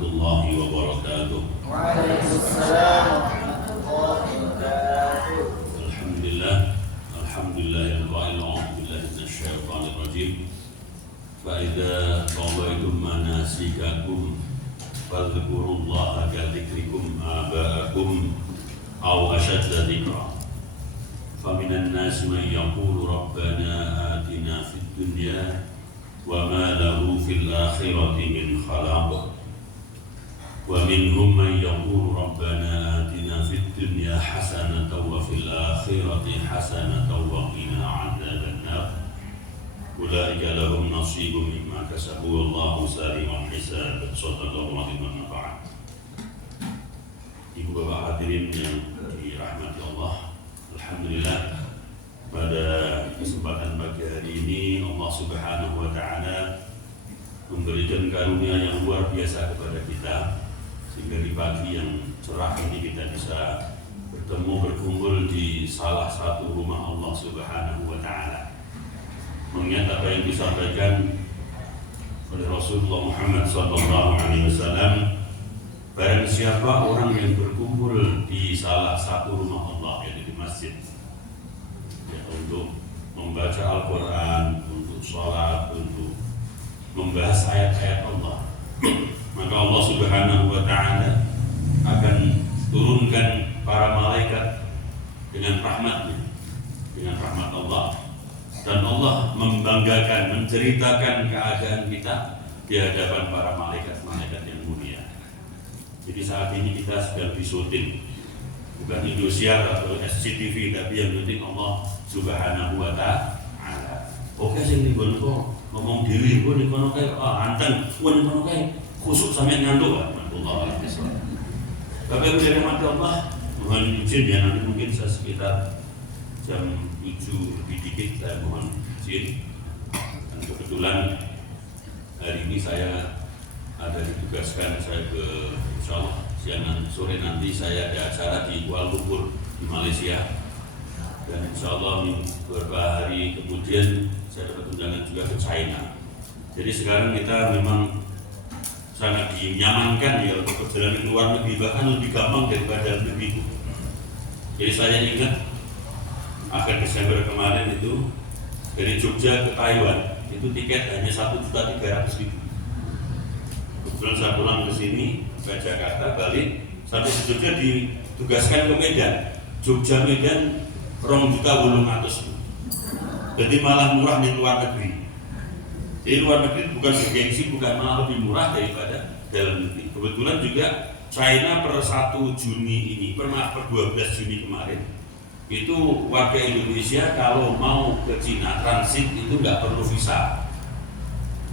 warahmatullahi wabarakatuh. Waalaikumsalam warahmatullahi wabarakatuh. Alhamdulillahil qa'il a'udzu billahi minasyaitonir rajim. Fa idza qadaytum manasikakum fadhkurullaha kadzikrikum aba'akum aw ashadda dzikra. Faminan nasi man yaqulu rabbana atina fid dunya wa ma lahu fil akhirati min khalaq. Wa minhum man yaqulu rabbana atina fid dunya hasanatan wa fil akhirati hasanatan wa qina 'adzabannar. Ulaika lahum nasibun mimma kasabu wallahu sari'ul hisab. Shadaqallahu wa nafa'an. Ibu bapak hadirin yang dirahmati Allah, alhamdulillah pada kesempatan pagi hari ini Allah Subhanahu wa taala memberikan karunia yang luar biasa kepada kita, sehingga di pagi yang cerah ini kita bisa berkumpul di salah satu rumah Allah Subhanahu wa taala. Mengingat apa yang disampaikan oleh Rasulullah Muhammad sallallahu alaihi wasallam, barang siapa orang yang berkumpul di salah satu rumah Allah, yaitu di masjid, ya, untuk membaca Al-Quran, untuk sholat, untuk membahas ayat-ayat Allah, maka Allah Subhanahu wa ta'ala akan turunkan para malaikat dengan rahmatnya, dengan rahmat Allah, dan Allah membanggakan, menceritakan keadaan kita di hadapan para malaikat-malaikat yang mulia. Jadi saat ini kita sedang disuting, bukan Indosiar atau SCTV, tapi yang penting Allah Subhanahu wa ta'ala. Oke sing dibon kok ngomong diri kok dikono kae anteng pun dikono kae khusuk sampeyan ngantuk Allah. Bapak Ibu yang dirahmati Allah, mohon izin ya, nanti mungkin saya sekitar jam 7 lebih dikit saya mohon izin. Dan kebetulan hari ini saya ada ditugaskan, saya ke insyaallah siang sore nanti saya ada acara di Kuala Lumpur di Malaysia, dan insyaallah beberapa hari kemudian saya dapat undangan juga ke China. Jadi sekarang kita memang sangat dinyamankan ya untuk perjalanan ke luar negeri, bahkan lebih gampang daripada dalam negeri. Jadi saya ingat akhir Desember kemarin itu dari Jogja ke Taiwan itu tiket hanya 1.300.000. Kebetulan saya pulang ke sini ke Jakarta balik, sampai di Jogja ditugaskan ke Medan, Jogja Medan 2.800.000. Jadi malah murah di luar negeri. Jadi luar negeri bukan bergengsi, bukan malah lebih murah daripada dalam negeri. Kebetulan juga China per 1 Juni ini, per 12 Juni kemarin, itu warga Indonesia kalau mau ke Cina transit itu nggak perlu visa.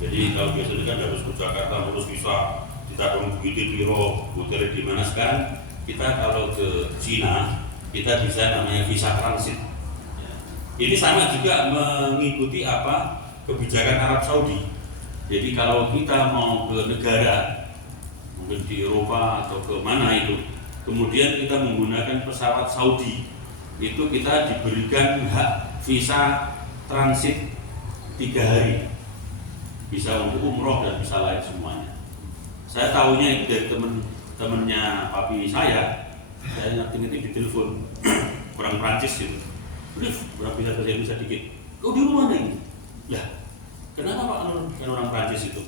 Jadi kalau biasanya kan harus ke Jakarta harus visa, kita perlu begitu biro, hotel di mana. Sekarang kita kalau ke Cina kita bisa namanya visa transit. Ini sama juga mengikuti apa kebijakan Arab Saudi. Jadi kalau kita mau ke negara mungkin di Eropa atau ke mana itu, kemudian kita menggunakan pesawat Saudi, itu kita diberikan hak visa transit 3 hari, bisa untuk umroh dan bisa lain semuanya. Saya tahunya itu dari temennya papi saya ngerti-ngerti di telepon orang Prancis gitu. Berapa bisa dikit. Kau di rumah nih? Ya, kenapa Pak Nur? Kan orang Prancis itu.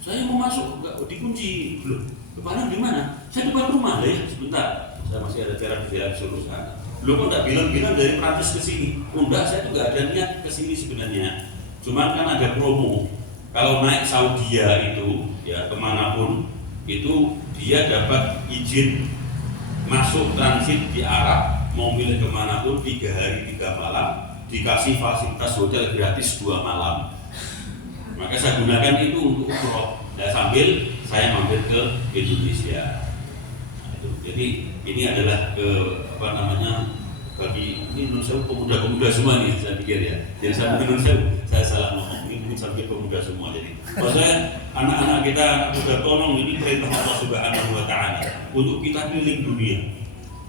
Saya mau masuk, enggak dikunci. Loh, kepala di mana? Saya depan rumah ya. Sebentar, saya masih ada cara di Solo sana. Loh kok enggak bilang-bilang dari Prancis ke sini? Enggak, saya tuh enggak ada niat ke sini sebenarnya. Cuman kan ada promo. Kalau naik Saudia itu, ya kemanapun itu dia dapat izin masuk transit di Arab, mau milih kemanapun 3 hari 3 malam, dikasih fasilitas hotel gratis 2 malam. Maka saya gunakan itu untuk umroh, dan sambil saya mampir ke Indonesia. Nah, itu. Jadi ini adalah bagi ini pemuda-pemuda semua nih saya pikir ya. Jadi saya mungkin saya salah ngomong, ini sampai pemuda semua. Jadi maksudnya anak-anak kita, anak muda, tolong, ini perintah Allah Subhanahu wa ta'ala untuk kita keliling dunia.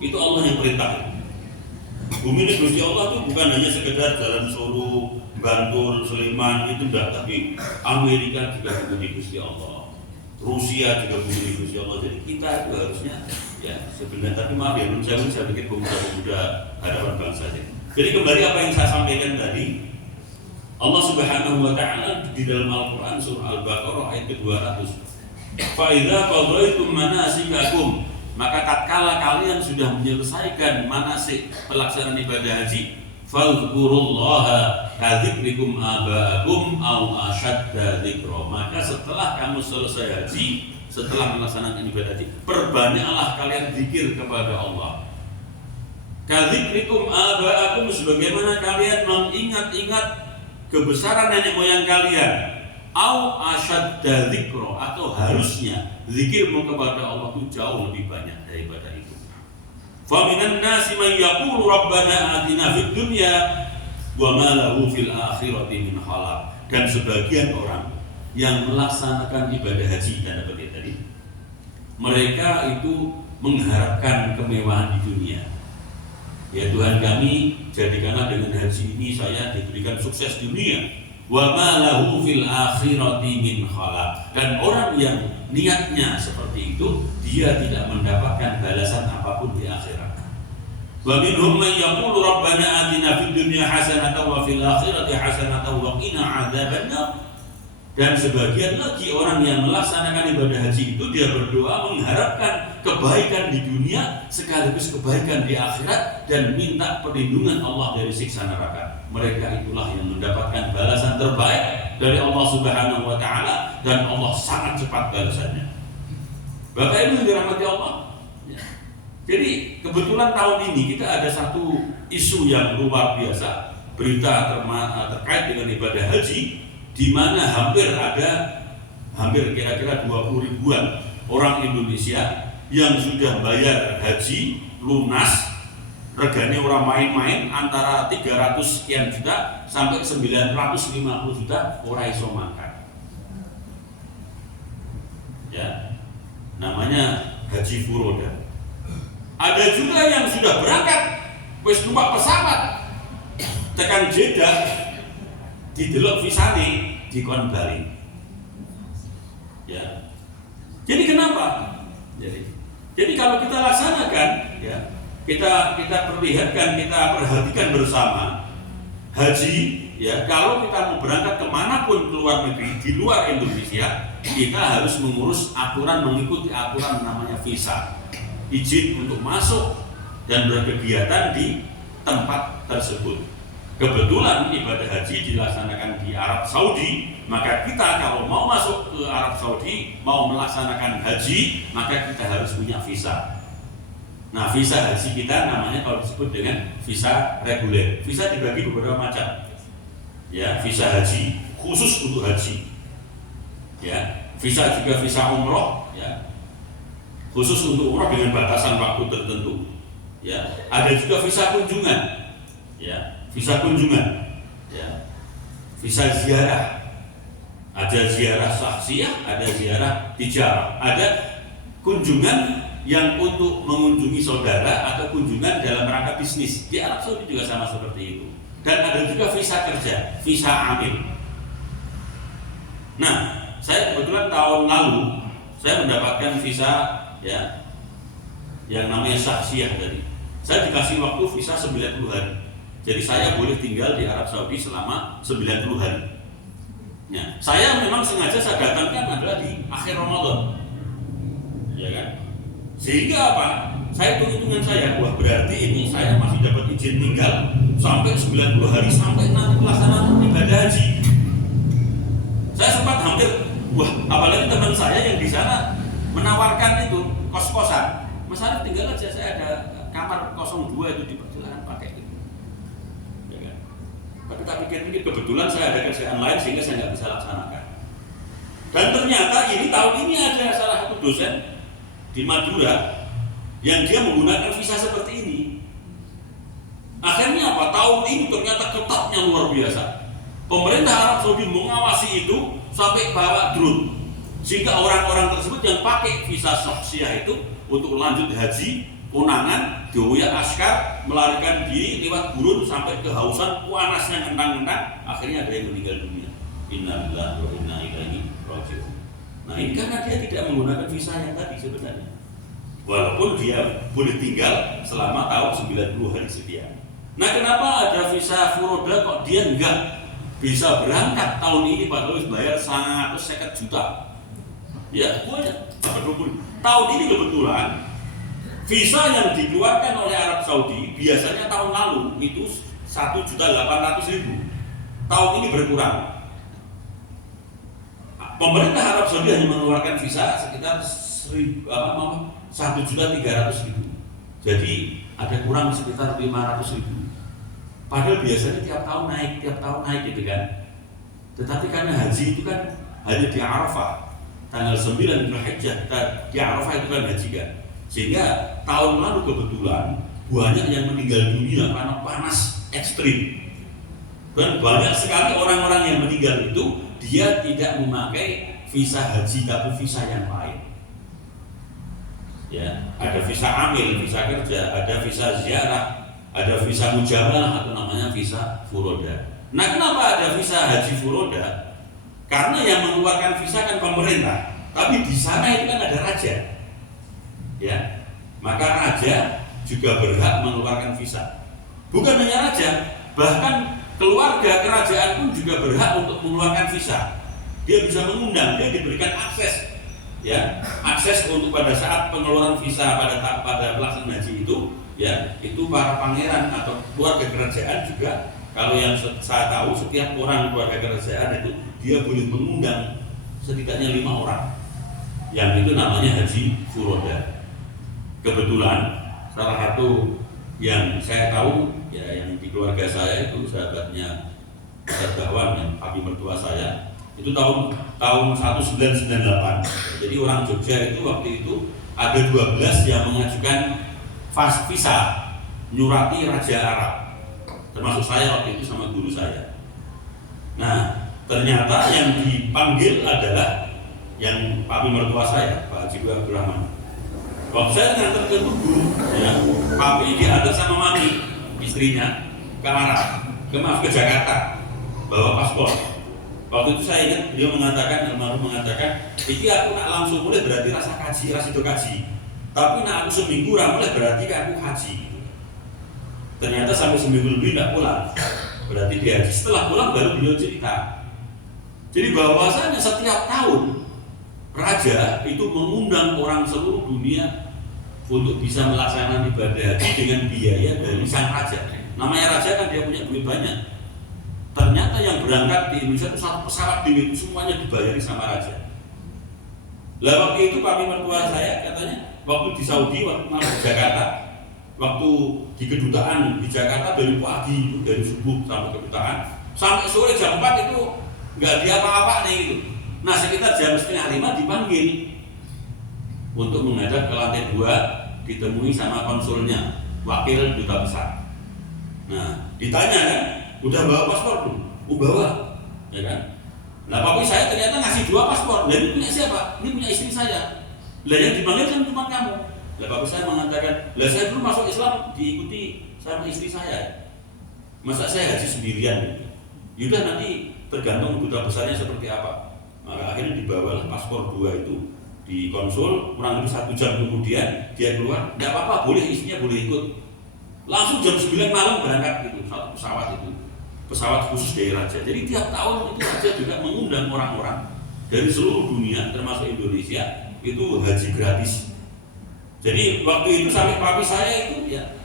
Itu Allah yang perintah. Bumi ini Gusti Allah itu bukan hanya sekedar jalan Solo, Bantul, Sleman, itu enggak, tapi Amerika juga diikuti Gusti Allah, Rusia juga punya Gusti Allah. Jadi kita itu harusnya ya sebenarnya, tapi maaf ya, saya pikir pemuda-pemuda hadapan bangsa aja. Jadi kembali apa yang saya sampaikan tadi, Allah Subhanahu wa taala di dalam Al-Qur'an surah Al-Baqarah ayat ke-200. Fa idza qadaytum manasikakum, maka tatkala kalian sudah menyelesaikan manasik pelaksanaan ibadah haji, fadhkurullaha kadzikrikum aba'akum aw ashadda dzikra. Maka setelah kamu selesai haji, setelah melaksanakan ibadah haji, perbanyaklah kalian zikir kepada Allah. Kadzikrikum aba'akum, sebagaimana kalian mengingat-ingat kebesaran nenek moyang kalian, au asyadda dzikra, atau harusnya zikirmu kepada Allah itu jauh lebih banyak daripada itu. Fa minan nasi may yaqulu rabbana atina fid dunya wa ma lahu fil akhirati min khalaq. Dan sebagian orang yang melaksanakan ibadah haji dan seperti tadi, mereka itu mengharapkan kemewahan di dunia. Ya Tuhan kami, jadikanlah dengan haji ini saya diberikan sukses di dunia. Wa ma lahu fil akhirati min khalaq. Dan orang yang niatnya seperti itu, dia tidak mendapatkan balasan apapun di akhirat. Wa minhum man yaqulu rabbana atina fid dunya hasanatan wa fil akhirati hasanatan wa qina adzabannar. Dan sebagian lagi orang yang melaksanakan ibadah haji itu, dia berdoa mengharapkan kebaikan di dunia sekaligus kebaikan di akhirat dan minta perlindungan Allah dari siksa neraka. Mereka itulah yang mendapatkan balasan terbaik dari Allah Subhanahu wa taala, dan Allah sangat cepat balasannya. Bapak Ibu yang dirahmati Allah. Jadi kebetulan tahun ini kita ada satu isu yang luar biasa, berita terkait dengan ibadah haji, di mana hampir kira-kira 20 ribuan orang Indonesia yang sudah bayar haji lunas, regane orang main-main, antara 300 sekian juta sampai 950 juta orang iso makan. Ya, namanya haji furoda. Ada juga yang sudah berangkat, wis numpak pesawat tekan Jeddah, didelok visane dikon bali. Ya. Jadi kenapa? Jadi kalau kita laksanakan, ya, kita perlihatkan, kita perhatikan bersama haji, ya, kalau kita mau berangkat kemanapun ke luar negeri di luar Indonesia, kita harus mengurus aturan, mengikuti aturan namanya visa, izin untuk masuk dan berkegiatan di tempat tersebut. Kebetulan ibadah haji dilaksanakan di Arab Saudi, maka kita kalau mau masuk ke Arab Saudi, mau melaksanakan haji, maka kita harus punya visa. Nah, visa haji kita namanya kalau disebut dengan visa reguler. Visa dibagi beberapa macam. Ya, visa haji khusus untuk haji. Ya, visa juga visa umroh, ya, khusus untuk umroh dengan batasan waktu tertentu. Ya, ada juga visa kunjungan. Ya, visa kunjungan, ya, visa ziarah, ada ziarah saksiyah, ada ziarah tijarah, ada kunjungan yang untuk mengunjungi saudara atau kunjungan dalam rangka bisnis. Di Arab Saudi juga sama seperti itu. Dan ada juga visa kerja, visa amil. Nah, saya kebetulan tahun lalu saya mendapatkan visa, ya, yang namanya saksiyah tadi. Saya dikasih waktu visa 90 hari. Jadi saya boleh tinggal di Arab Saudi selama 90 hari. Ya, saya memang sengaja saya datangkan adalah di akhir Ramadan. Ya kan? Sehingga apa? Saya hitung-hitungan saya, wah berarti ini saya masih dapat izin tinggal sampai 90 hari sampai nanti pelaksanaan ibadah haji. Saya sempat hampir, wah apalagi teman saya yang di sana menawarkan itu kos-kosan. Mas Arif tinggal aja, saya ada kamar 02 itu dipersilakan pakai itu. Tapi tak pikir-pikir, kebetulan saya ada kerjaan lain sehingga saya nggak bisa laksanakan. Dan ternyata ini tahun ini ada salah satu dosen di Madura yang dia menggunakan visa seperti ini. Akhirnya apa? Tahun ini ternyata ketatnya luar biasa. Pemerintah Arab Saudi mengawasi itu sampai bawa drone, sehingga orang-orang tersebut yang pakai visa saksiyah itu untuk lanjut haji, konangan, dioyak askar, melarikan diri lewat gurun sampai kehausan, panasnya ngentang-ngentang, akhirnya ada yang meninggal dunia. Innalillahi wa inna ilaihi raji'un. Nah ini karena dia tidak menggunakan visa yang tadi sebenarnya. Walaupun dia boleh tinggal selama tahun 90 hari sekian. Nah kenapa ada visa furoda kok dia enggak bisa berangkat tahun ini padahal harus bayar 150 juta? Ya banyak. Tahun ini kebetulan visa yang dikeluarkan oleh Arab Saudi biasanya tahun lalu itu 1.800.000. Tahun ini berkurang. Pemerintah Arab Saudi hanya mengeluarkan visa sekitar 1.300.000. Jadi ada kurang sekitar 500.000. Padahal biasanya tiap tahun naik gitu kan. Tetapi karena haji itu kan hanya di Arafah, tanggal 9 Dzulhijjah di Arafah itu kan haji kan. Sehingga tahun lalu kebetulan banyak yang meninggal dunia karena panas ekstrim. Dan banyak sekali orang-orang yang meninggal itu dia tidak memakai visa haji tapi visa yang lain. Ya, ada visa amil, visa kerja, ada visa ziarah, ada visa mujamalah atau namanya visa furoda. Nah, kenapa ada visa haji furoda? Karena yang mengeluarkan visa kan pemerintah, tapi di sana itu kan ada raja. Ya, maka raja juga berhak mengeluarkan visa. Bukan hanya raja, bahkan keluarga kerajaan pun juga berhak untuk mengeluarkan visa. Dia bisa mengundang, dia diberikan akses, ya, akses untuk pada saat pengeluaran visa pada pelaksanaan haji itu, ya, itu para pangeran atau keluarga kerajaan juga. Kalau yang saya tahu setiap orang keluarga kerajaan itu dia boleh mengundang setidaknya 5 orang, yang itu namanya haji furoda. Kebetulan salah satu yang saya tahu, ya, yang di keluarga saya itu sahabatnya Ustaz Bahwan, yang papi mertua saya, itu tahun 1998. Jadi orang Jogja itu waktu itu ada 12 yang mengajukan visa nyurati Raja Arab, termasuk saya waktu itu sama guru saya. Nah ternyata yang dipanggil adalah yang papi mertua saya, Pak Haji Abdul Rahman. Waktu saya nganter ke Tugu, ya, papi diantar sama mami istrinya ke Arab, ke Jakarta, bawa paspor. Waktu itu saya ingat dia mengatakan, almarhum mengatakan, iki aku nak langsung mulai berarti rasa itu kaji. Tapi nak aku seminggu mulai berarti aku haji. Ternyata sampai seminggu lebih tidak pulang. Berarti dia haji. Setelah pulang baru beliau cerita. Jadi bahwasanya setiap tahun raja itu mengundang orang seluruh dunia untuk bisa melaksanakan ibadah haji dengan biaya dari sang raja. Namanya raja kan dia punya duit banyak. Ternyata yang berangkat di Indonesia itu satu pesawat itu semuanya dibayari sama raja. Lah waktu itu papi mertua saya katanya waktu di Saudi, waktu malam di Jakarta, waktu di kedutaan di Jakarta dari pagi itu, dari subuh sampai kedutaan, sampai sore jam 4 itu nggak diapa-apa nih gitu. Nah sekitar jam 4:30 dipanggil untuk menghadap ke lantai 2, ditemui sama konsulnya, wakil duta besar. Nah ditanya kan, udah bawa paspor belum? Bawa, ya kan? Nah papi saya ternyata ngasih 2 paspor. Lah ini punya siapa? Ini punya istri saya. Lah yang dipanggil kan cuma kamu. Lah papi saya mengatakan, lah saya dulu masuk Islam diikuti sama istri saya. Masa saya haji sendirian gitu? Yaudah nanti tergantung duta besarnya seperti apa. Maka akhirnya dibawalah paspor 2 itu di konsul, kurang lebih 1 jam kemudian dia keluar. Tidak apa-apa, boleh, istrinya boleh ikut. Langsung jam 9 malam berangkat gitu, satu pesawat itu. Pesawat khusus dari raja. Jadi tiap tahun itu raja juga mengundang orang-orang dari seluruh dunia termasuk Indonesia itu haji gratis. Jadi waktu itu sampai papi saya itu ya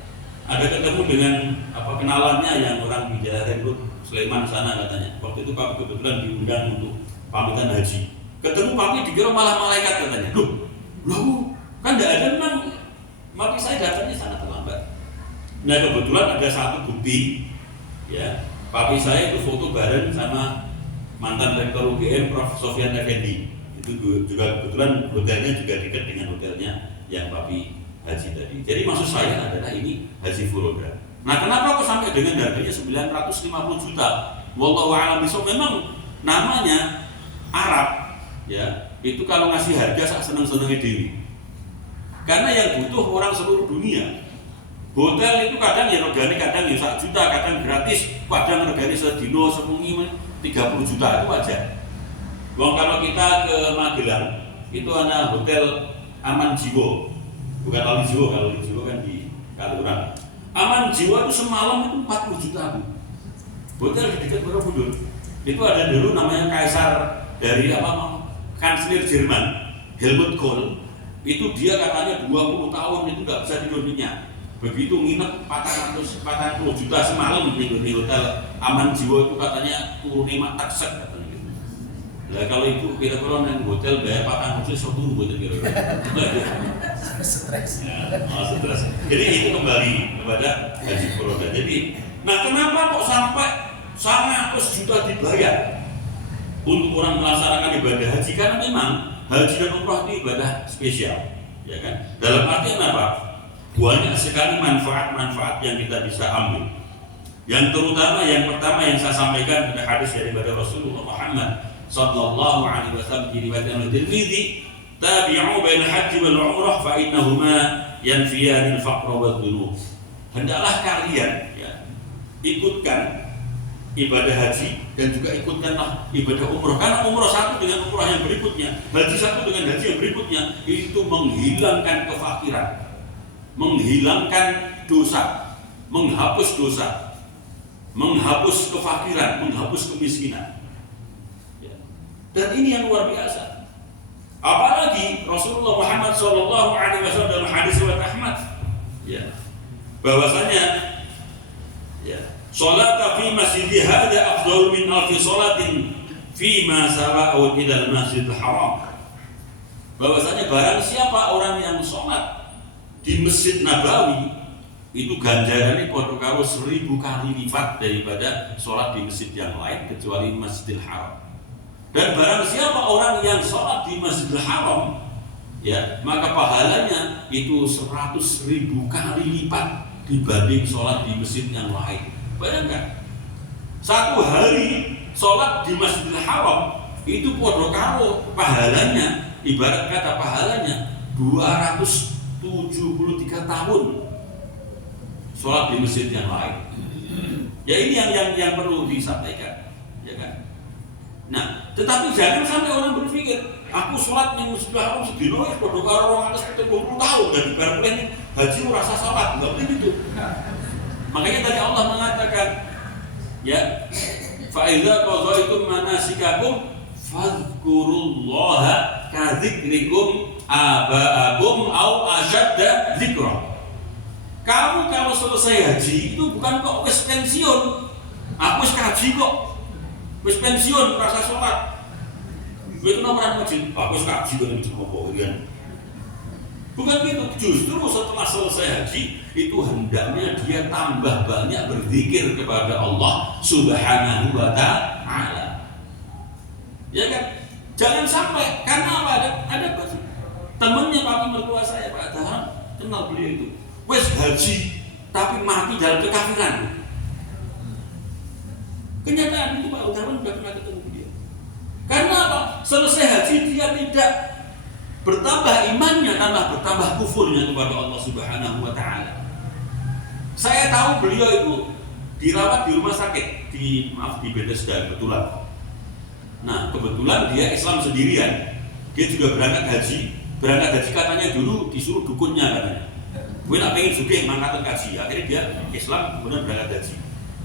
ada ketemu dengan kenalannya yang orang di daerah Sleman sana katanya. Waktu itu papi kebetulan diundang untuk pamitan haji. Ketemu papi dikira malah malaikat katanya. Loh, kan tidak ada, memang papi saya datangnya sangat terlambat. Nah kebetulan ada satu bukti, ya. Papi saya itu foto bareng sama mantan rektor UGM Prof. Sofyan Effendi. Itu juga kebetulan hotelnya juga dekat dengan hotelnya yang papi haji tadi. Jadi maksud saya adalah ini haji furoda. Nah kenapa kok sampai dengan harganya 950 juta? Wallahu a'lam bishawab. Memang namanya Arab, ya, itu kalau ngasih harga sak seneng-senengnya dewi. Karena yang butuh orang seluruh dunia. Hotel itu kadang ya regane kadang ya 1 juta, kadang gratis, kadang regane sedino semungi 30 juta itu aja. Wong kalau kita ke Magelang itu ada hotel Aman Jiwo, bukan Lali Jiwo. Kalau Lali Jiwo kan di Kaliurang. Aman Jiwo itu semalam itu 40 juta Bu. Hotel di dekat Borobudur. Itu ada dulu namanya kaisar dari kanselir Jerman, Helmut Kohl. Itu dia katanya 20 tahun itu nggak bisa tidur nyenyak. Begitu nginep 440 juta semalam di hotel Aman Jiwo itu katanya turun 5 taksek katanya gitu. Nah kalau itu kira-kira yang hotel bayar 400 juta buat kira-kira. Stres. Stres. Jadi itu kembali kepada haji furoda. Jadi, nah kenapa kok sampai 100 juta dibayar untuk orang melaksanakan ibadah haji? Karena memang haji dan umrah itu ibadah spesial, ya kan? Dalam artian apa? Banyak sekali manfaat-manfaat yang kita bisa ambil. Yang terutama, yang pertama yang saya sampaikan pada hadis daripada Rasulullah Muhammad Sallallahu Alaihi Wasallam diriwayatkan oleh Tirmidzi, tabi'u bain haji wal umrah fa innahuma yanfiyanil faqra wad dzunub. Hendaklah kalian ikutkan ibadah haji dan juga ikutkanlah ibadah umrah, karena umrah satu dengan umrah yang berikutnya, haji satu dengan haji yang berikutnya itu menghilangkan kefakiran, menghilangkan dosa, menghapus dosa, menghapus kefakiran, menghapus kemiskinan. Dan ini yang luar biasa. Apalagi Rasulullah Muhammad SAW dalam hadis riwayat Ahmad, bahwasanya salat fi masjid hadza afdal min alfi salatin fi ma sabaqahu ila al-masjidil haram. Bahwasanya barang siapa orang yang sholat di Masjid Nabawi itu ganjarannya padha karo 1000 kali lipat daripada sholat di masjid yang lain kecuali Masjidil Haram. Dan barang siapa orang yang sholat di Masjidil Haram, maka pahalanya itu 100.000 kali lipat dibanding sholat di masjid yang lain. Bayangkan, satu hari sholat di Masjidil Haram itu padha karo pahalanya, ibarat kata pahalanya 273 tahun sholat di masjid yang lain. Ya ini yang perlu disampaikan, ya kan? Nah, tetapi jangan sampai orang berpikir aku sholat di Masjidil Haram sedino ya padha karo orang atas 20 tahun dan bareng haji rasa sholat, enggak boleh gitu. Makanya tadi Allah mengatakan, fa idza qadaytum manasikakum fadhkurullaha kadzikrikum aba'akum au ashadda dzikra. Kamu kalau selesai haji itu bukan kok wis pensiun. Aku wis kaji kok. Wis pensiun rasa sholat. Itu nomor masjid. Aku wis kaji kok iki opo kan. Bukan gitu, justru setelah selesai haji itu hendaknya dia tambah banyak berzikir kepada Allah Subhanahu wa Ta'ala. Ya kan? Jangan sampai, karena apa? Ada temannya papi mertua saya, Pak Adham, kenal beliau itu. Wes haji tapi mati dalam kekafiran. Kenyataan itu Pak Adham sudah pernah ketemu dia. Karena apa? Selesai haji dia tidak bertambah imannya, tambah bertambah kufurnya kepada Allah Subhanahu wa Ta'ala. Saya tahu beliau itu dirawat di rumah sakit di Bethesda kebetulan. Nah, kebetulan dia Islam sendirian. Dia juga berangkat haji katanya dulu disuruh dukunnya katanya. Gue nak pengen sugih mangkat haji. Akhirnya dia Islam kemudian berangkat haji.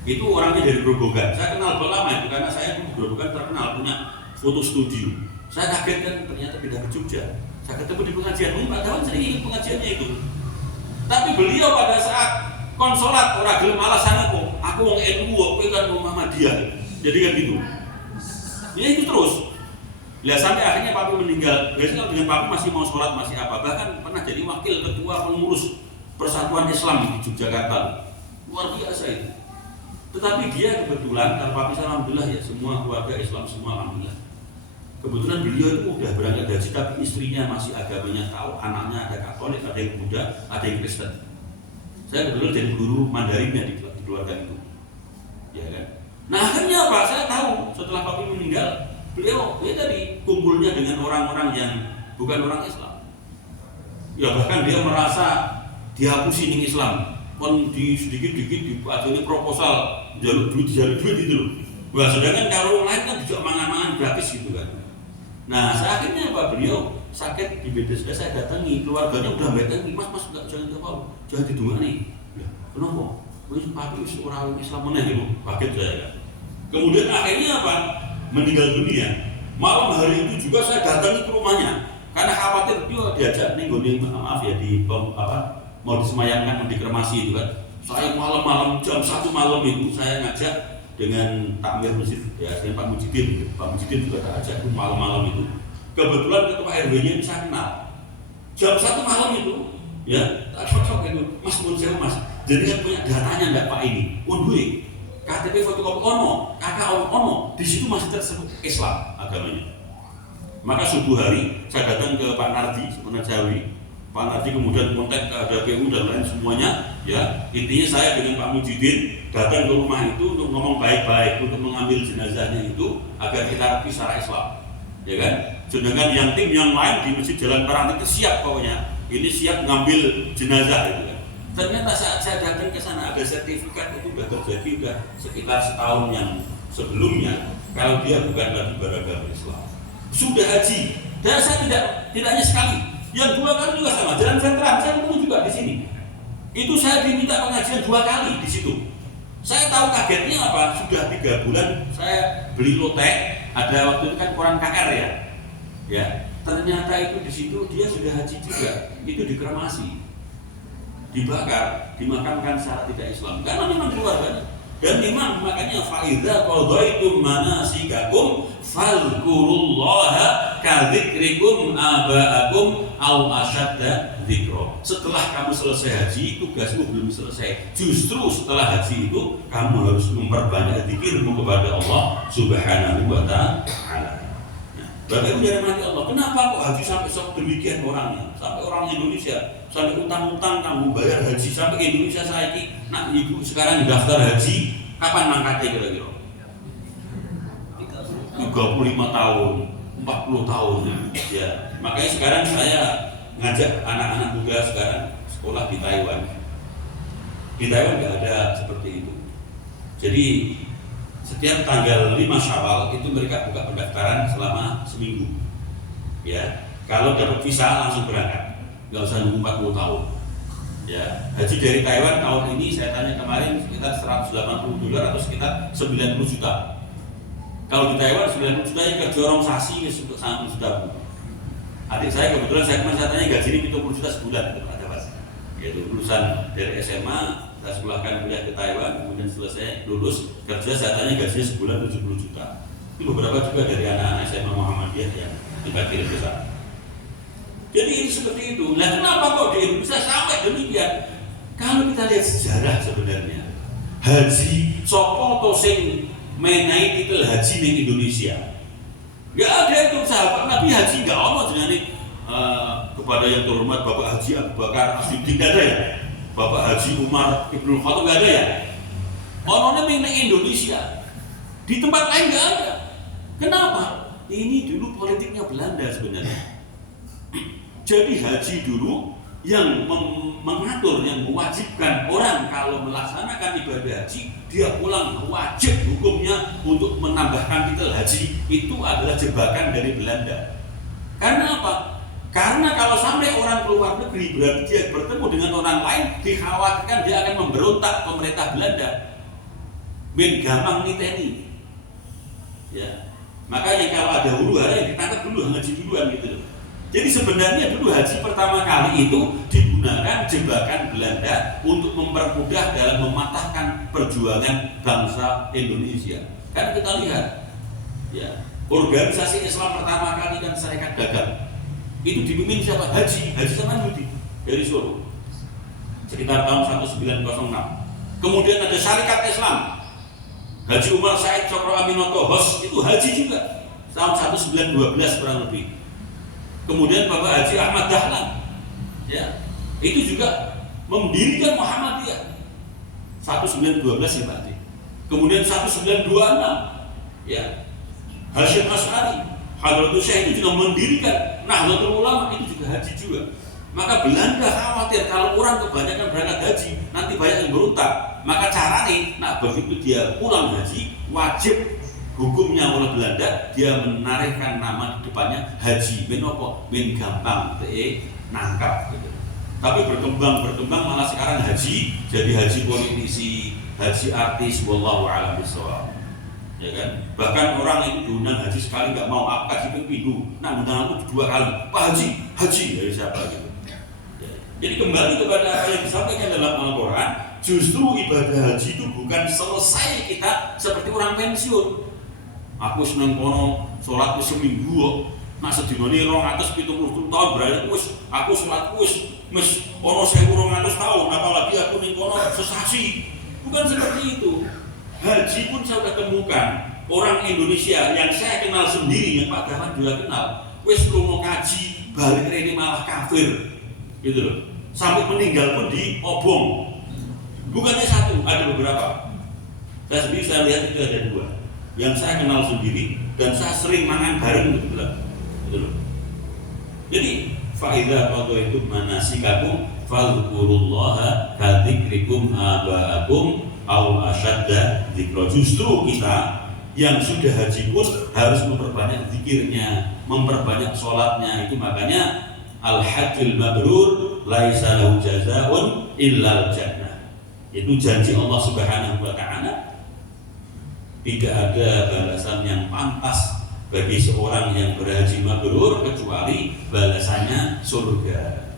Itu orangnya dari Grobogan. Saya kenal lama itu karena saya di Grobogan terkenal punya foto studio. Saya kaget kan ternyata pindah ke Jogja. Saya ketemu di pengajian, Pak Dawan sering ikut pengajiannya itu. Tapi beliau pada saat konsolat orang gelem alasan aku wong NU, aku kan wong Muhammadiyah. Jadi kan gitu. Ya itu terus. Ya sampai akhirnya papi meninggal. Biasanya dengan papi masih mau sholat masih apa. Bahkan pernah jadi wakil ketua pengurus Persatuan Islam di Yogyakarta. Luar biasa itu. Tetapi dia kebetulan, kalau papi saya alhamdulillah ya semua keluarga Islam semua alhamdulillah. Kebetulan beliau itu udah berangkat haji tapi istrinya masih agamanya tahu, anaknya ada Katolik, ada yang Buddha, ada yang Kristen. Saya kebetulan jadi guru Mandarinnya di keluarga itu, ya kan? Nah akhirnya apa? Saya tahu setelah papi meninggal, beliau tadi kumpulnya dengan orang-orang yang bukan orang Islam. Ya bahkan dia merasa dihapusi ning Islam, kon di sedikit-sedikit diajari proposal jalur duit gitu loh. Wah sedangkan kalau lain kan juga mangan-mangan gratis gitu kan. Nah, akhirnya apa, beliau sakit di BDSK, saya datangi, keluarganya udah datangi, mas nggak jangan apa, jangan didungani. Ya, kenapa? Wis papi wis ora Islam meneh gitu, kaget saya kan. Kemudian akhirnya apa? Meninggal dunia. Malam hari itu juga saya datangi ke rumahnya karena khawatir dia diajak nih maaf ya mau disemayamkan, mau dikremasi itu kan. Saya malam-malam jam 1 malam itu saya ngajak dengan takmir masjid ya, dengan Pak Mujidin juga tak ajak malam-malam itu. Kebetulan ketua RW-nya ini saya kenal. Jam 1 malam itu ya, tak cocok itu. Mas Munsew mas, jadi kan punya datanya enggak Pak ini? Undui, KTP fotokopi ono, kakak ono, di situ masih tersebut Islam agamanya. Maka subuh hari saya datang ke Pak Nardi, Sunajawi. Pak Nardi kemudian kontak ke ADPU dan lain semuanya. Ya, intinya saya dengan Pak Mujidin datang ke rumah itu untuk ngomong baik-baik, untuk mengambil jenazahnya itu agar kita rapi secara Islam. Ya kan? Sedangkan yang tim yang lain di Masjid Jalan Perang itu siap pokoknya. Ini siap ngambil jenazah itu kan. Ternyata saat saya datang ke sana ada sertifikat itu sudah terjadi sudah sekitar setahun yang sebelumnya kalau dia bukan lagi beragama Islam. Sudah haji. Dan saya tidak hanya sekali, yang 2 kali juga sama. Jalan Veteran saya ketemu juga di sini. Itu saya diminta pengajian 2 kali di situ. Saya tahu kagetnya apa? Sudah 3 bulan saya beli lotek. Ada waktu itu kan koran KR ya. Ya, ternyata itu di situ dia sudah haji juga. Itu dikremasi, dibakar, dimakamkan secara tidak Islam. Karena memang keluarganya. Dan memang makanya faidza qadaitum manasikakum fadhkurullaha kadzikrikum aba'akum aw asyadda dzikra. Setelah kamu selesai haji, tugasmu belum selesai. Justru setelah haji itu kamu harus memperbanyak zikirmu kepada Allah Subhanahu wa taala. Bapak Ibu dari mati Allah, kenapa kok haji sampai demikian orangnya? Sampai orang Indonesia, sampai utang-utang kamu bayar haji sampai ke Indonesia saya ini. Nah ibu sekarang daftar haji, kapan mangkatnya kira-kira? 35 tahun, 40 tahun ya. Makanya sekarang saya ngajak anak-anak muda sekarang sekolah di Taiwan. Di Taiwan nggak ada seperti itu. Jadi setiap tanggal 5 Syawal itu mereka buka pendaftaran selama seminggu. Ya, kalau dapat visa langsung berangkat, nggak usah nunggu 40 tahun. Ya, haji dari Taiwan tahun ini saya tanya kemarin sekitar $180 atau sekitar 90 juta. Kalau di Taiwan 90 juta yang kerja orang sasi untuk 90 juta. Adik saya kebetulan saya tanya gaji ini 70 juta sebulan itu ada Mas. Yaitu lulusan dari SMA. Saya sekolahkan kuliah ke Taiwan, kemudian selesai lulus kerja, saya tanya gajinya sebulan 70 juta. Itu beberapa juga dari anak-anak SMA Muhammadiyah yang kita kirim ke sana. Jadi ini seperti itu. Nah kenapa kok di Indonesia sampai demikian? Kalau kita lihat sejarah sebenarnya, haji sopo to sing menai titel haji di Indonesia. Gak ada itu sahabat Nabi haji gak ono jenenge kepada yang terhormat Bapak Haji Abu Bakar As-Siddiq gak ada ya. Bapak Haji Umar Ibnul Khattab nggak ada ya? Orangnya mengenai Indonesia, di tempat lain nggak ada. Kenapa? Ini dulu politiknya Belanda sebenarnya. Jadi haji dulu yang mengatur, yang mewajibkan orang kalau melaksanakan ibadah haji, dia pulang wajib hukumnya untuk menambahkan titel haji. Itu adalah jebakan dari Belanda. Karena apa? Karena kalau sampai orang keluar negeri berarti dia bertemu dengan orang lain, dikhawatirkan dia akan memberontak pemerintah Belanda. Ben gampang niteni. Ya. Makanya kalau ada huru hara ditangkap dulu, haji duluan gitu. Jadi sebenarnya dulu haji pertama kali itu digunakan jebakan Belanda untuk mempermudah dalam mematahkan perjuangan bangsa Indonesia. Karena kita lihat ya, organisasi Islam pertama kali kan Serikat Dagang. Itu dipimpin siapa? Haji Samanhudi dari Solo sekitar tahun 1906. Kemudian ada Syarikat Islam Haji Umar Said Cokro Aminoto Hos, itu haji juga tahun 1912 kurang lebih. Kemudian Bapak Haji Ahmad Dahlan ya, itu juga mendirikan Muhammadiyah 1912 ya Pak. Kemudian 1926 ya, Hasyim Asy'ari Hadratus Syekh itu juga mendirikan Nahdlatul Ulama, itu juga haji juga. Maka Belanda khawatir kalau orang kebanyakan berangkat haji nanti banyak yang berontak. Maka caranya, nah begitu dia pulang haji wajib hukumnya oleh Belanda, dia menarikkan nama di depannya haji. Menopo, men gampang, nangkap. Gitu. Tapi berkembang malah sekarang haji jadi haji politisi, haji artis, wallahu a'lam bishawab. Ya kan? Bahkan orang itu diundang haji sekali nggak mau, aku kasih pindu, nah undang aku 2 kali, Pak haji dari siapa gitu. Ya. Jadi kembali kepada apa yang disampaikan dalam Al-Quran, justru ibadah haji itu bukan selesai kita seperti orang pensiun. Aku seneng kono sholat seminggu, nah sedinone 270 tahun berarti aku sholat mes kono 1200 tahun, apalagi aku ning kono sesasi. Bukan seperti itu. Haji pun saya sudah temukan orang Indonesia yang saya kenal sendiri, yang Pak Dahlan juga kenal, wis lunga kaji balik rene malah kafir, gitu loh. Sampai meninggal pun diobong. Bukannya satu, ada beberapa. Saya lihat itu ada 2 yang saya kenal sendiri dan saya sering mangan bareng gitu loh. Jadi faida qadaitum manasikakum fadhkurullaha kadzikrikum aba'akum aw asyadda dzikra. Justru kita yang sudah haji pun harus memperbanyak zikirnya, memperbanyak sholatnya. Itu makanya al-hajjul mabrur laisa lahu jazaa'un illal jannah. Itu janji Allah Subhanahu wa ta'ala. Tidak ada balasan yang pantas bagi seorang yang berhaji mabrur kecuali balasannya surga.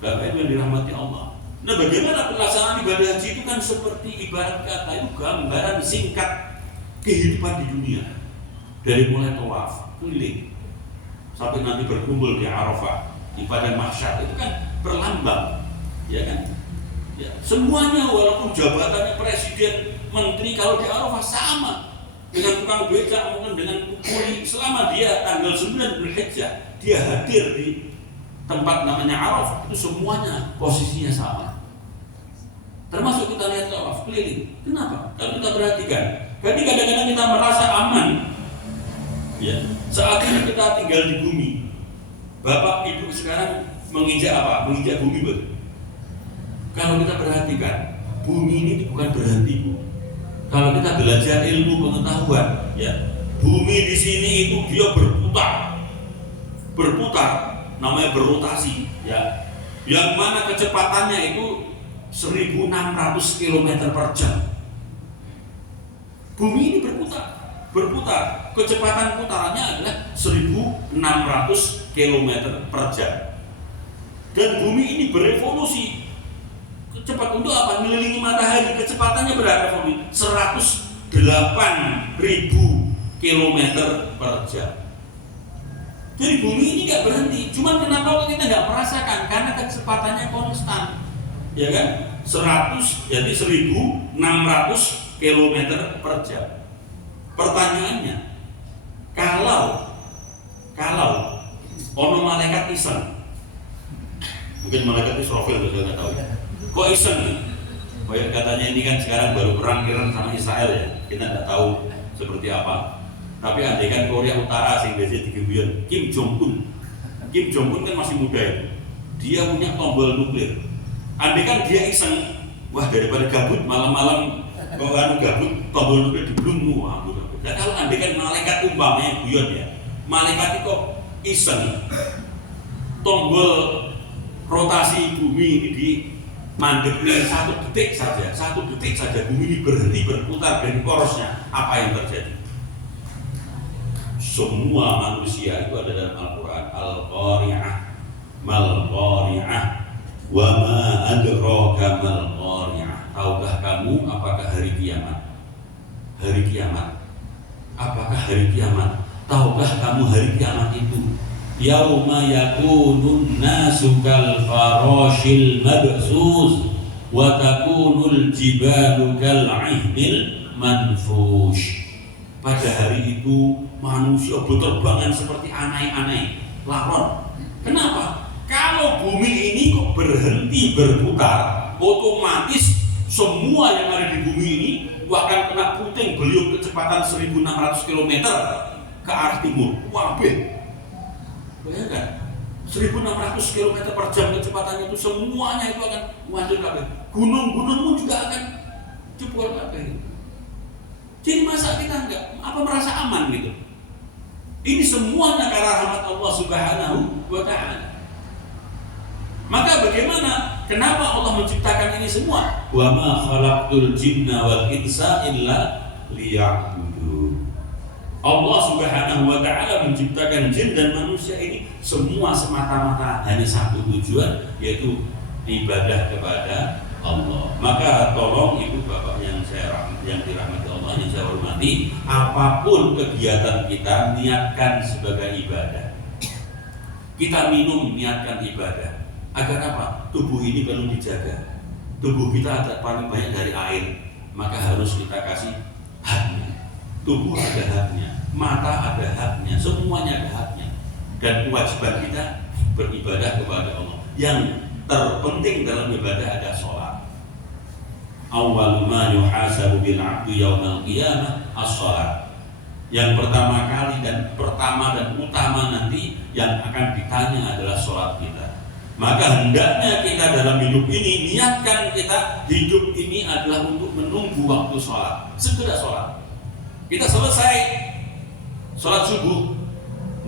Bapak Ibu yang dirahmati Allah. Nah, bagaimana pelaksanaan ibadah haji itu kan seperti ibarat kata itu gambaran singkat kehidupan di dunia. Dari mulai tawaf, keliling, sampai nanti berkumpul di Arafah, di padang mahsyar, itu kan perlambang, ya kan? Ya, semuanya walaupun jabatannya presiden, menteri, kalau di Arafah sama dengan tukang becak, mungkin dengan kuli, selama dia tanggal 9 Dzulhijjah dia hadir di tempat namanya Arafah, itu semuanya posisinya sama. Termasuk kita lihat tawaf keliling. Kenapa? Kalau kita perhatikan, jadi kadang-kadang kita merasa aman. Ya, saat ini kita tinggal di bumi. Bapak Ibu sekarang menginjak apa? Menginjak bumi, betul. Kalau kita perhatikan, bumi ini bukan berhenti, Bu. Kalau kita belajar ilmu pengetahuan, ya, bumi di sini itu dia berputar, namanya berotasi, ya. Yang mana kecepatannya itu 1600 km per jam. Bumi ini berputar. Kecepatan putarannya adalah 1600 km per jam. Dan bumi ini berevolusi. Cepat untuk apa? Mengelilingi matahari. Kecepatannya berapa, bumi? 108.000 km per jam. Jadi bumi ini nggak berhenti. Cuman kenapa kita nggak merasakan? Karena kecepatannya konstan. Ya kan? 1600 km per jam. Pertanyaannya, kalau ono malaikat iseng, mungkin malaikat Israfil, saya nggak tahu ya. Kok iseng nih? Kayak katanya ini kan sekarang baru perang Iran sama Israel ya. Kita nggak tahu seperti apa. Tapi andai kan Korea Utara sing biasa digebuyon Kim Jong Un kan masih muda itu. Dia punya tombol nuklir. Andai kan dia iseng, wah daripada gabut malam-malam kalau gabut tombol nuklir diblung, wah gabut. Dan kalau andai kan malaikat umpamanya guyon ya, malaikat itu iseng tombol rotasi bumi ini di mandeknya 1 detik saja bumi ini berhenti berputar dari porosnya, apa yang terjadi? Semua manusia itu ada dalam Al-Quran. Al-Qari'ah mal-Qari'ah wa ma adraka mal-Qari'ah. Tahukah kamu apakah hari kiamat? Hari kiamat. Apakah hari kiamat? Tahukah kamu hari kiamat itu? Yauma yakunun nasu kal farashil mabsus wa takunul jibalu kal 'ihnil manfush. Pada hari itu manusia berterbangan seperti anai-anai laron. Kenapa? Kalau bumi ini kok berhenti berputar, otomatis semua yang ada di bumi ini akan kena puting beliung kecepatan 1600 km ke arah timur. Wabeh. Bayangkan, 1600 km per jam kecepatannya itu semuanya itu akan menghancur kabeh. Gunung-gunung pun juga akan jebol kabeh. Jadi masa kita merasa aman gitu? Ini semuanya karena rahmat Allah Subhanahu wa Ta'ala. Maka bagaimana? Kenapa Allah menciptakan ini semua? Wa ma khalaqtul jinna wal insa illa liya'budun. Allah Subhanahu wa Ta'ala menciptakan jin dan manusia ini semua semata-mata hanya satu tujuan, yaitu ibadah kepada Allah. Maka tolong ibu bapak yang dirahmati Allah, yang saya hormati, apapun kegiatan kita niatkan sebagai ibadah. Kita minum niatkan ibadah. Agar apa? Tubuh ini perlu dijaga. Tubuh kita ada paling banyak dari air, maka harus kita kasih haknya. Tubuh ada haknya, mata ada haknya, semuanya ada haknya. Dan kewajiban kita beribadah kepada Allah. Yang terpenting dalam ibadah ada sholat. Awwalu ma yuhasabu bil 'abdi yaumal qiyamah as-shalat. Yang pertama kali dan utama nanti yang akan ditanya adalah sholat kita. Maka hendaknya kita dalam hidup ini niatkan kita hidup ini adalah untuk menunggu waktu sholat. Segera sholat. Kita selesai sholat subuh,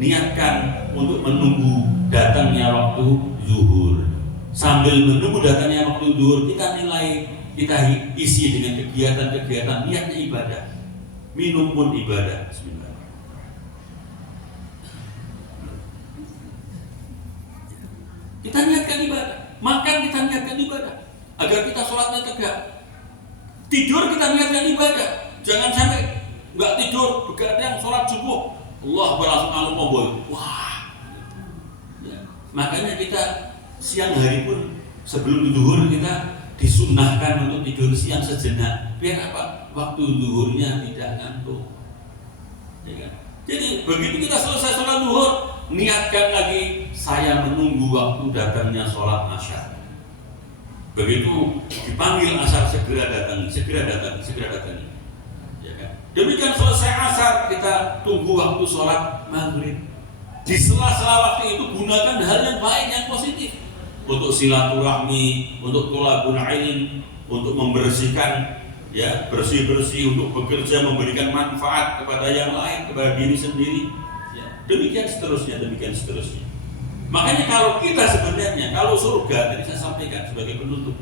niatkan untuk menunggu datangnya waktu zuhur. Sambil menunggu datangnya waktu zuhur, kita isi dengan kegiatan-kegiatan niatnya ibadah. Minum pun ibadah. Bismillah. Kita niatkan ibadah, makan kita niatkan ibadah, agar kita sholatnya tegak. Tidur kita niatkan ibadah, jangan sampai nggak tidur, begadang sholat subuh, Allah berlangsung alumma boy. Wah, ya. Makanya kita siang hari pun sebelum zuhur kita disunnahkan untuk tidur siang sejenak, biar apa? Waktu zuhurnya tidak ngantuk. Ya kan? Jadi begitu kita selesai sholat zuhur, niatkan lagi saya menunggu waktu datangnya sholat asar. Begitu dipanggil asar segera datangi. Ya kan? Demikian selesai asar kita tunggu waktu sholat maghrib. Di sela-sela waktu itu gunakan hal yang baik, yang positif untuk silaturahmi, untuk thalabul ilm, untuk membersihkan, ya bersih-bersih, untuk bekerja memberikan manfaat kepada yang lain, kepada diri sendiri. Demikian seterusnya. Makanya kalau kita sebenarnya, kalau surga, tadi saya sampaikan sebagai penutup,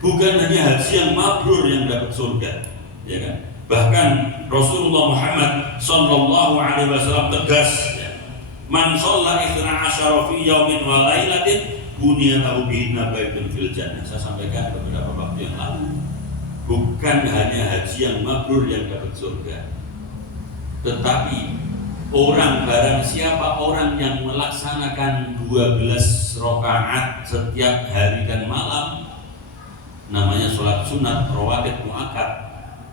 bukan hanya haji yang mabrur yang dapat surga, ya kan? Bahkan Rasulullah Muhammad sallallahu alaihi wasallam tegas, ya, man shalla 12 fi yaumin wa lailatin bunya lahu bihinna baitun fil jannah. Saya sampaikan beberapa waktu yang lalu, bukan hanya haji yang mabrur yang dapat surga, tetapi barang siapa orang yang melaksanakan 12 rakaat setiap hari dan malam, namanya sholat sunat rawatib muakkad,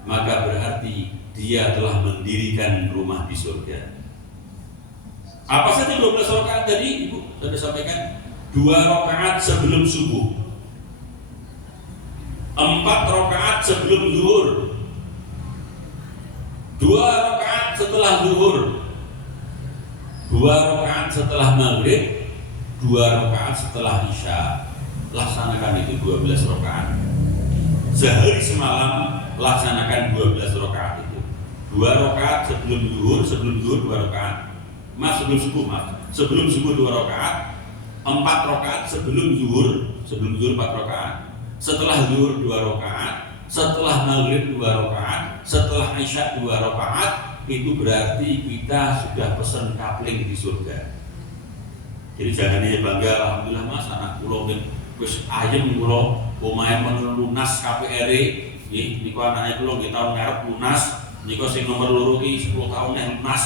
maka berarti dia telah mendirikan rumah di surga. Apa saja 12 rakaat tadi Ibu sudah sampaikan? 2 rakaat sebelum subuh, 4 rakaat sebelum zuhur, 2 rakaat setelah zuhur, 2 rakaat setelah maghrib, 2 rakaat setelah isya. Laksanakan itu 12 rakaat. Sehari semalam laksanakan 12 rakaat itu. 2 rakaat sebelum zuhur 2 rakaat. Sebelum subuh 2 rakaat, 4 rakaat sebelum zuhur 4 rakaat. Setelah zuhur 2 rakaat, setelah maghrib 2 rakaat, setelah isya 2 rakaat. Itu berarti kita sudah pesan kapling di surga. Jadi jangan hanya bangga, alhamdulillah mas anak kula wis ayem kula omahe men lunas KPR nggih niku anake kula nggih tahun ngarep lunas, niku sing nomor 2 ki 10 tahun lunas.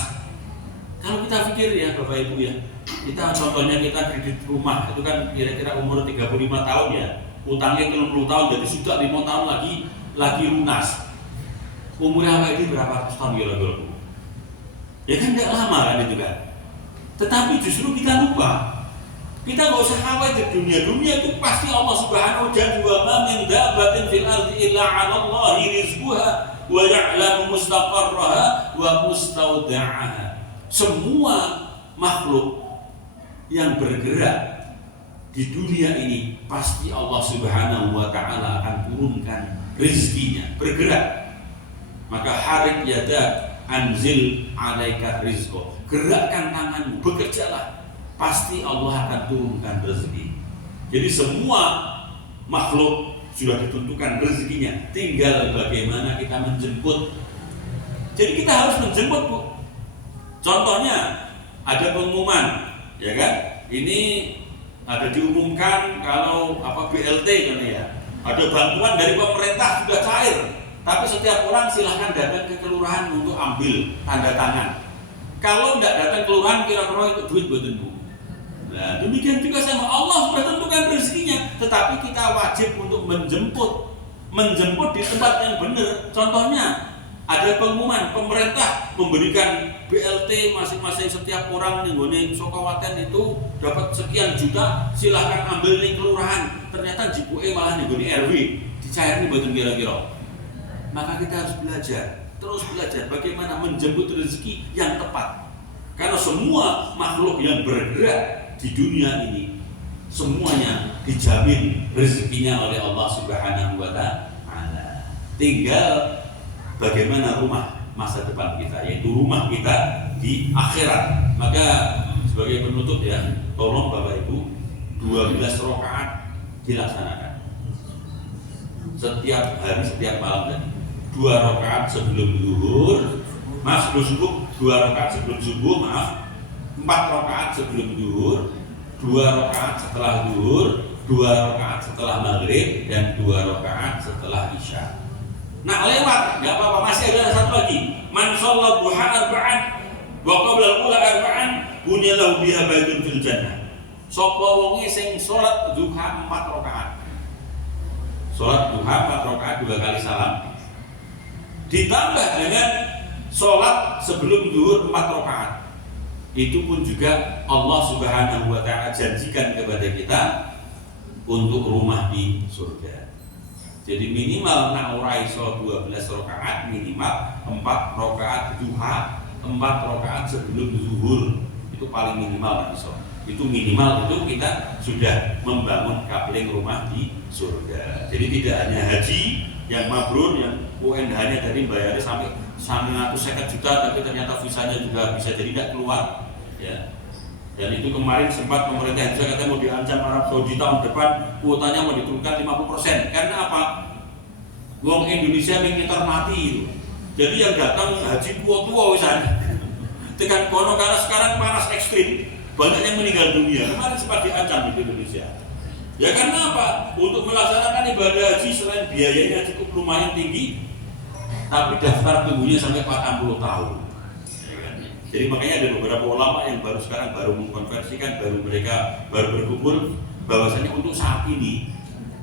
Kalau kita pikir ya Bapak Ibu ya, kita contohnya kita kredit rumah itu kan kira-kira umur 35 tahun ya, utangnya 30 tahun, jadi sudah 5 tahun lagi lunas. Umurnya apa ini berapa ratus tahun kira-kira? Ya kan tidak lama kan itu kan. Tetapi justru kita lupa. Kita nggak usah khawatir dunia itu pasti Allah Subhanahu wa Ta'ala wa ma min dabbatin fil ardi illa 'ala Allahi rizquha wa ya'lamu mustaqarraha wa mustawda'aha. Semua makhluk yang bergerak di dunia ini pasti Allah Subhanahu wa Ta'ala akan turunkan rezekinya, bergerak. Maka harik yada anzil alaika rizqo. Gerakkan tanganmu, bekerjalah. Pasti Allah akan turunkan rezeki. Jadi semua makhluk sudah ditentukan rezekinya, tinggal bagaimana kita menjemput. Jadi kita harus menjemput, Bu. Contohnya ada pengumuman, ya kan? Ini ada diumumkan kalau BLT kan ya. Ada bantuan dari pemerintah sudah cair, tapi setiap orang silahkan datang ke kelurahan untuk ambil tanda tangan. Kalau tidak datang kelurahan, kira-kira itu duit buatan Bu. Nah, demikian juga sama Allah sudah tentukan rezekinya, tetapi kita wajib untuk menjemput di tempat yang benar. Contohnya ada pengumuman pemerintah memberikan BLT masing-masing setiap orang nih Sokawaten itu dapat sekian juta, silahkan ambil nih kelurahan. Ternyata jibuke malah nih RW dicair nih betul kira-kira. Maka kita harus terus belajar bagaimana menjemput rezeki yang tepat. Karena semua makhluk yang bergerak di dunia ini semuanya dijamin rezekinya oleh Allah Subhanahu wa Ta'ala. Tinggal bagaimana rumah masa depan kita, yaitu rumah kita di akhirat. Maka sebagai penutup ya, tolong Bapak Ibu 12 rakaat dilaksanakan setiap hari, setiap malam tadi. 2 rakaat sebelum zuhur, sebelum subuh, 2 rakaat sebelum subuh, 4 rakaat sebelum zuhur, 2 rakaat setelah zuhur, 2 rakaat setelah maghrib, dan 2 rakaat setelah isya. Nah lewat, nggak apa-apa, masih ada satu lagi. Man shalla duha arba'an wa qabla al-ula arba'an bunya lahu biha baitun fil jannah. Sapa wonge sing salat duha 4 rakaat. Salat duha 4 rakaat 2 kali salam. Ditambah dengan salat sebelum zuhur 4 rakaat. Itu pun juga Allah Subhanahu wa Ta'ala janjikan kepada kita untuk rumah di surga. Jadi minimal nak ora iso 12 rakaat, minimal 4 rakaat duha, 4 rakaat sebelum zuhur. Itu paling minimal nak iso. Itu minimal itu kita sudah membangun kapling rumah di surga. Jadi tidak hanya haji yang mabrur, yang UNH-nya tadi bayarnya sampai 150 juta, tapi ternyata visanya juga bisa jadi tidak keluar, ya. Dan itu kemarin sempat pemerintah Indonesia katanya mau diancam Arab Saudi tahun depan kuotanya mau diturunkan 50%. Karena apa? Wong Indonesia mengitar mati itu. Jadi yang datang haji tua misalnya. Tekan kono karena sekarang panas ekstrim, banyak yang meninggal dunia. Kemarin sempat diancam di Indonesia. Ya karena apa? Untuk melaksanakan ibadah haji selain biayanya cukup lumayan tinggi, tapi daftar tunggunya sampai 40 tahun. Jadi makanya ada beberapa ulama yang baru mengkonversikan, mereka baru berkumpul bahwasanya untuk saat ini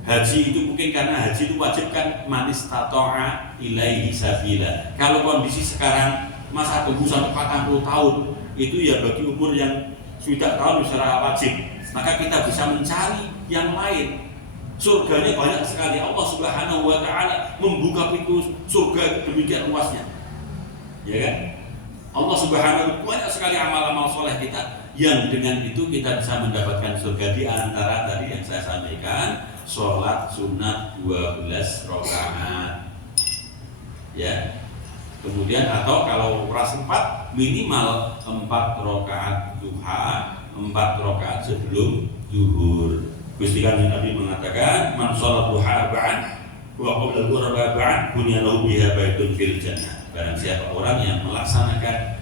haji itu mungkin karena haji itu wajib kan manis tato'a ilaihi sabila. Kalau kondisi sekarang masa tunggu sampai 40 tahun itu ya bagi umur yang sudah tahu secara wajib, maka kita bisa mencari yang lain. Surganya banyak sekali. Allah Subhanahu wa Ta'ala membuka pintu surga demikian luasnya, ya kan? Allah Subhanahu wa Ta'ala banyak sekali amal-amal soleh kita yang dengan itu kita bisa mendapatkan surga. Di antara tadi yang saya sampaikan, sholat sunat 12 rakaat, ya. Kemudian atau kalau ras 4 minimal 4 rakaat duha, 4 rakaat sebelum zuhur. Gusti kami Nabi mengatakan, man sholat duha arba'an wa qabla zuhur arba'an bunya lahu biha baitun fil jannah. Barang siapa orang yang melaksanakan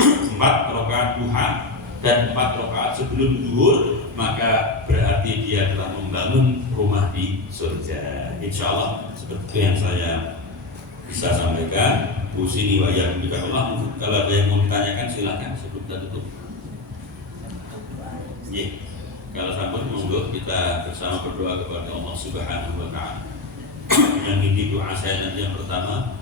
4 rakaat duha dan 4 rakaat sebelum zuhur, maka berarti dia telah membangun rumah di surga. Insya Allah seperti yang saya bisa sampaikan. Usini wa ya Allah. Kalau ada yang mau ditanyakan silakan sebelum kita tutup. Yeah. Kalau sampun monggo kita bersama berdoa kepada Allah Subhanahu wa Ta'ala. Yang ini doa saya nanti yang pertama,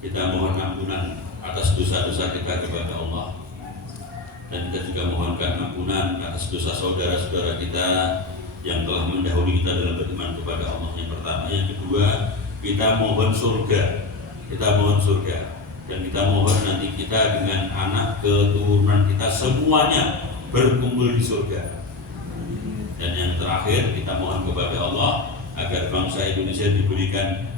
kita mohon ampunan atas dosa-dosa kita kepada Allah, dan kita juga mohonkan ampunan atas dosa saudara-saudara kita yang telah mendahului kita dalam beriman kepada Allah. Yang pertama. Yang kedua, kita mohon surga. Dan kita mohon nanti kita dengan anak keturunan kita semuanya berkumpul di surga. Dan yang terakhir, kita mohon kepada Allah agar bangsa Indonesia diberikan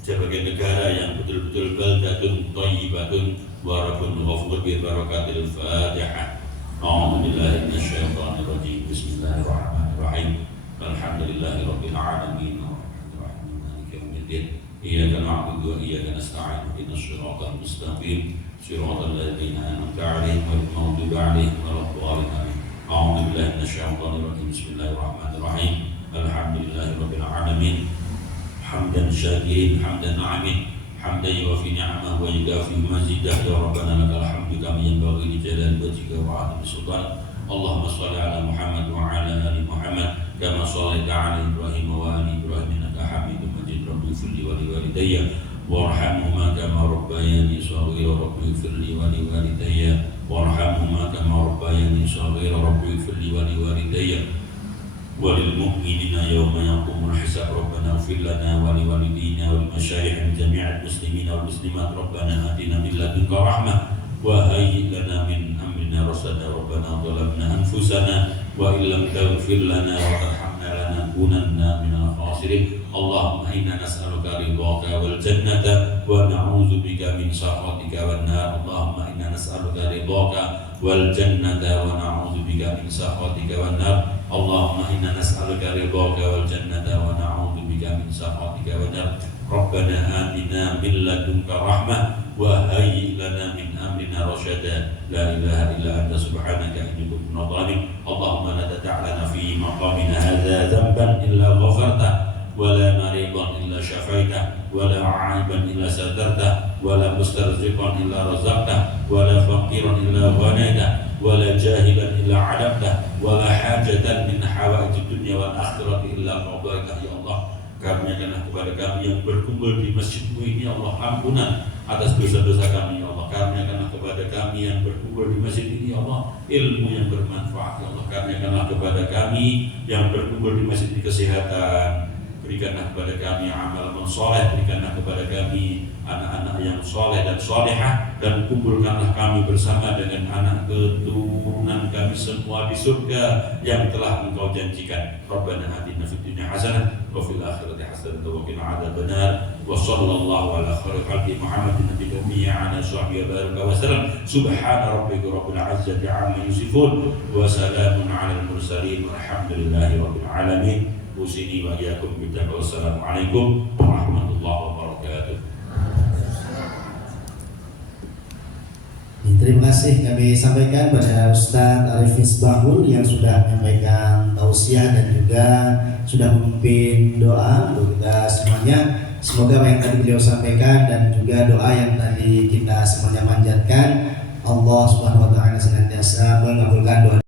sebagai negara yang betul-betul baldatun thayyibatun wa rabbun ghafur bi barakatil Fatihah. A'udzu billahi minasyaitonir rajim. Bismillahirrahmanirrahim. Alhamdulillahirabbil alamin. Arrahmanirrahim. Maliki yaumiddin. Iyyaka na'budu wa iyyaka nasta'in. Ihdinas shiratal mustaqim. Shiratal ladzina an'amta 'alaihim ghairil maghdubi 'alaihim waladdallin. A'udzu billahi minasyaitonir rajim. Bismillahirrahmanirrahim. Alhamdulillahirabbil alamin. Hamdan syakirin, hamdan na'imin, hamdan yuwafi ni'amah wa yukafi mazidah. Ya Rabbana lakal hamdu kama yanbaghi li jalali wajhika wa 'azimi sultanik. Allahumma shalli ala Muhammad wa ala ali Muhammad kama shallaita ala Ibrahim wa ali Ibrahim innaka Hamidum Majid. Rabbi ighfirli wa li walidayya warhamhuma kama rabbayani shaghira. Rabbi ighfirli wa li walidayya warhamhuma kama rabbayani shaghira. Rabbi ighfirli wa li walidayya وللمؤمنين يوم يقوم الحساب. ربنا اغفر لنا ولوالدينا ولمشايخنا جميع المسلمين والمسلمات. ربنا آتنا من لدنك رحمة وهيئ لنا من أمرنا رشدا. ربنا ظلمنا أنفسنا وإن لم تغفر لنا وترحمنا لنكونن من الخاسرين. اللهم إنا نسألك رضاك والجنة ونعوذ بك من سخطك والنار. اللهم إنا نسألك رضاك والجنة ونعوذ بك من سخطك والنار. اللهم إنا نسألك رضاك والجنة ونعوذ بك من سخطك والنار. ربنا آتنا من لدنك رحمة وهيئ لنا من أمرنا رشدا. لا إله إلا أنت سبحانك إني كنت ظالم. اللهم لا تدع لنا في مقامنا هذا ذنبا إلا غفرته ولا مريضا إلا شفيته ولا عائبا إلا سترته ولا مسترزقا إلا رزقته ولا فقيرا إلا غنيته ولا جاهلا إلا علمته ولا حاجة من حوائج الدنيا والآخرة إلا قضيتها. Ya Allah, karuniakanlah kepada kami yang berkumpul di masjidmu ini ya Allah ampunan atas dosa-dosa kami ya Allah. Karuniakanlah kepada kami yang berkumpul di masjid ini ya Allah ilmu yang bermanfaat ya Allah. Karuniakanlah kepada kami yang berkumpul di masjid ini kesehatan. Berikanlah kepada kami amal soleh, berikanlah kepada kami anak-anak yang soleh dan solehah, dan kumpulkanlah kami bersama dengan anak keturunan kami semua di surga yang telah Engkau janjikan. Rabbana atina fid dunya hasanah wa fil akhirati hasanah wa qina adzabannar. Wa sallallahu ala khairil khalqi Muhammadin nabiyyi ummi ala sahbihi baraka wa salam. Subhana rabbika rabbil izzati amma yasifun wa salamun alal mursalin walhamdulillahi rabbil alamin. Usini wa iyyakum bittaqwa. Wassalamualaikum warahmatullahi wabarakatuh. Terima kasih kami sampaikan pada Ustadz Arif Misbahul yang sudah menyampaikan tausiah dan juga sudah memimpin doa untuk kita semuanya. Semoga apa yang tadi beliau sampaikan dan juga doa yang tadi kita semuanya panjatkan, Allah Subhanahu wa taala senantiasa mengabulkan doa